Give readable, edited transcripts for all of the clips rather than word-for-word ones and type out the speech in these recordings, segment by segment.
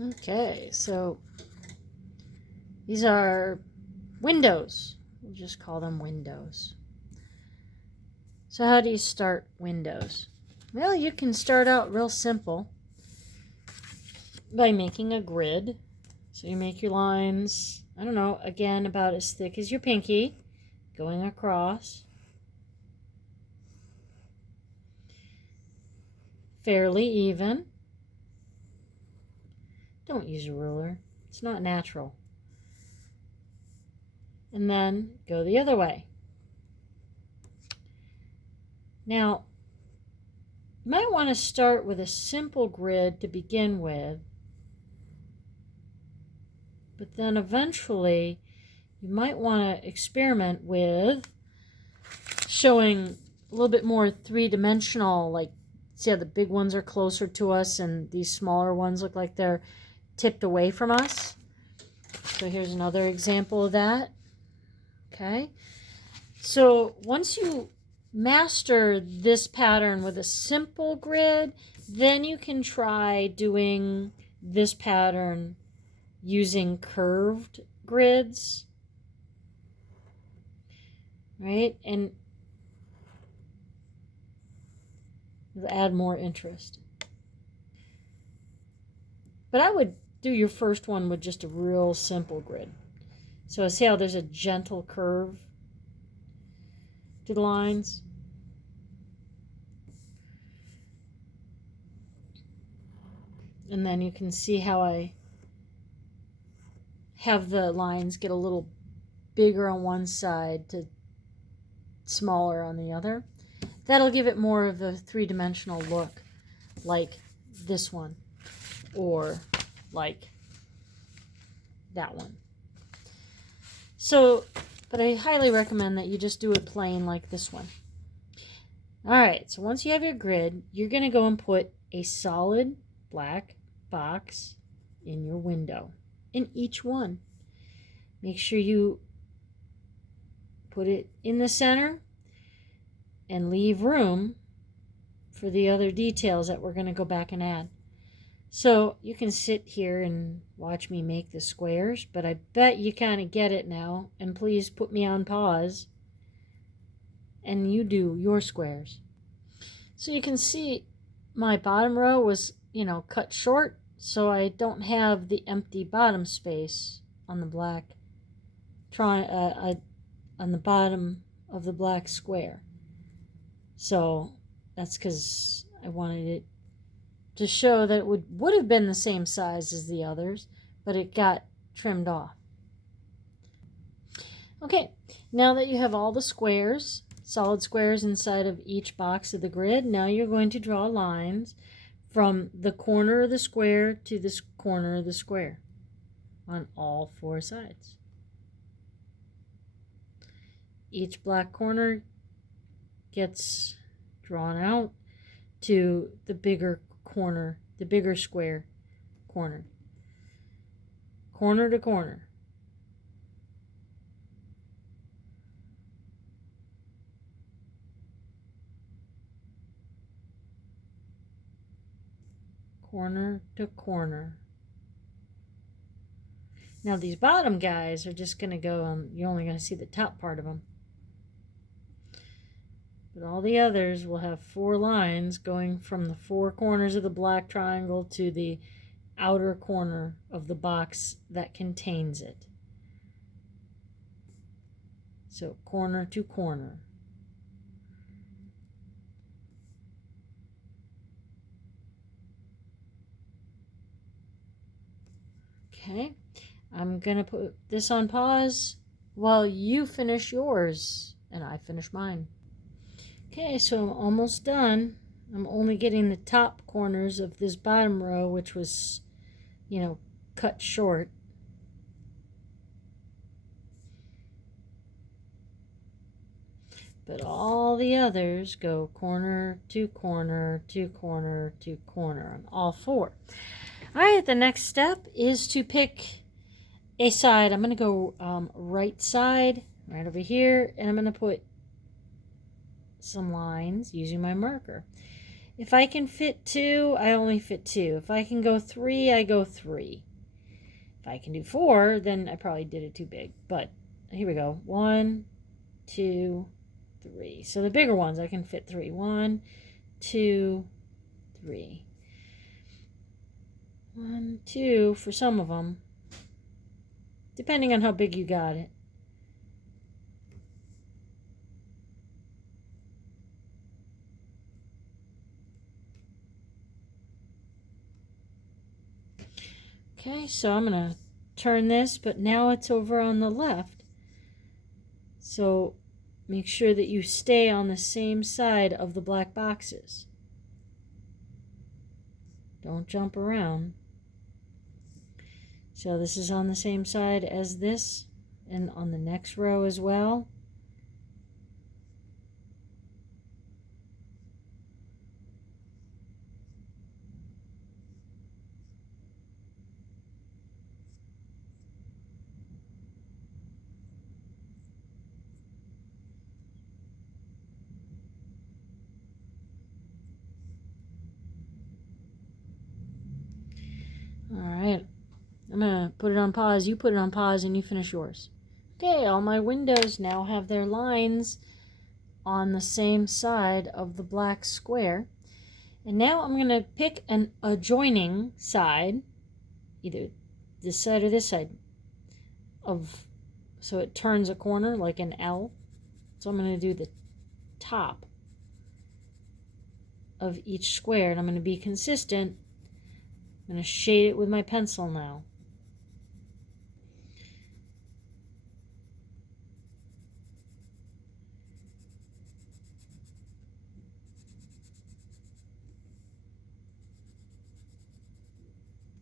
Okay, so these are windows. We'll just call them windows. So how do you start windows? Well, you can start out real simple by making a grid. So you make your lines, I don't know, again about as thick as your pinky, going across. Fairly even. Don't use a ruler. It's not natural. And then go the other way. Now, you might want to start with a simple grid to begin with, but then eventually you might want to experiment with showing a little bit more three-dimensional, like see how the big ones are closer to us and these smaller ones look like they're tipped away from us. So here's another example of that. Okay, so once you master this pattern with a simple grid, then you can try doing this pattern using curved grids, right? And add more interest. But I would do your first one with just a real simple grid. So see how there's a gentle curve to the lines? And then you can see how I have the lines get a little bigger on one side to smaller on the other. That'll give it more of a three-dimensional look, like this one, or like that one. So, but I highly recommend that you just do it plain like this one. Alright, so once you have your grid, you're going to go and put a solid black box in your window, in each one. Make sure you put it in the center and leave room for the other details that we're going to go back and add. So you can sit here and watch me make the squares, but I bet you kind of get it now, and please put me on pause and you do your squares. So you can see my bottom row was, cut short, so I don't have the empty bottom space on the black, on the bottom of the black square. So that's because I wanted it to show that it would have been the same size as the others, but it got trimmed off. Okay, now that you have all the squares, solid squares inside of each box of the grid, now you're going to draw lines from the corner of the square to this corner of the square on all four sides. Each black corner gets drawn out to the bigger corner, the bigger square corner. Corner to corner. Corner to corner. Now these bottom guys are just going to go, you're only going to see the top part of them. But all the others will have four lines going from the four corners of the black triangle to the outer corner of the box that contains it. So corner to corner. Okay, I'm going to put this on pause while you finish yours and I finish mine. Okay, so I'm almost done. I'm only getting the top corners of this bottom row, which was, cut short. But all the others go corner to corner to corner to corner on all four. All right, the next step is to pick a side. I'm going to go right side, right over here, and I'm going to put some lines using my marker. If I can fit 2, I only fit 2. If I can go 3, I go 3. If I can do 4, then I probably did it too big. But here we go. 1, 2, 3. So the bigger ones, I can fit 3. 1, 2, 3. 1, 2 for some of them, depending on how big you got it. Okay, so I'm going to turn this, but now it's over on the left. So make sure that you stay on the same side of the black boxes. Don't jump around. So this is on the same side as this, and on the next row as well. All right, I'm gonna put it on pause, you put it on pause, and you finish yours. Okay, all my windows now have their lines on the same side of the black square. And now I'm gonna pick an adjoining side, either this side or this side, so it turns a corner like an L. So I'm gonna do the top of each square, and I'm gonna be consistent. I'm going to shade it with my pencil now.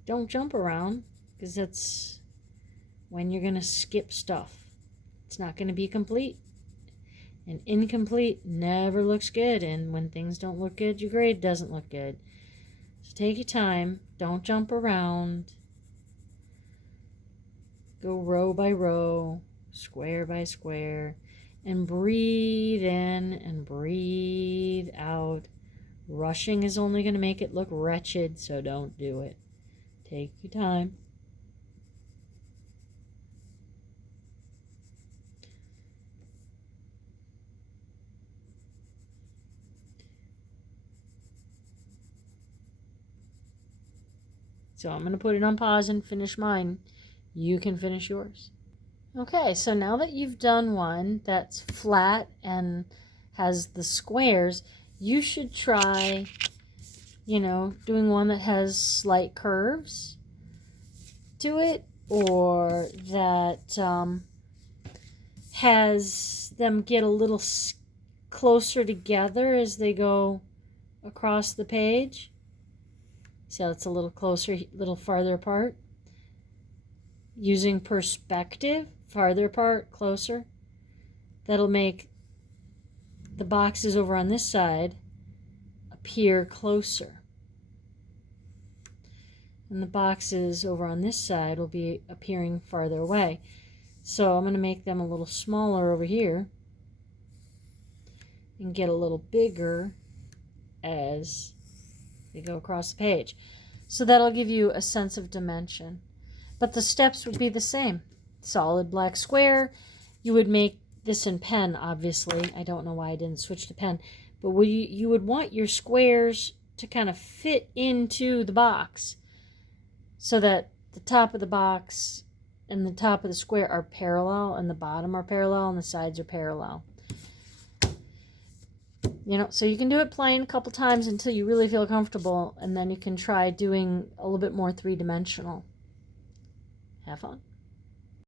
Don't jump around, because that's when you're going to skip stuff. It's not going to be complete. And incomplete never looks good, and when things don't look good, your grade doesn't look good. So take your time. Don't jump around. Go row by row, square by square, and breathe in and breathe out. Rushing is only going to make it look wretched, so don't do it. Take your time. So I'm going to put it on pause and finish mine. You can finish yours. Okay, so now that you've done one that's flat and has the squares, you should try, doing one that has slight curves to it, or that has them get a little closer together as they go across the page. So it's a little closer, a little farther apart. Using perspective, farther apart, closer. That'll make the boxes over on this side appear closer. And the boxes over on this side will be appearing farther away. So I'm going to make them a little smaller over here and get a little bigger as they go across the page. So that'll give you a sense of dimension. But the steps would be the same. Solid black square. You would make this in pen, obviously. I don't know why I didn't switch to pen. But you would want your squares to kind of fit into the box so that the top of the box and the top of the square are parallel, and the bottom are parallel, and the sides are parallel. So you can do it plain a couple times until you really feel comfortable, and then you can try doing a little bit more three-dimensional. Have fun.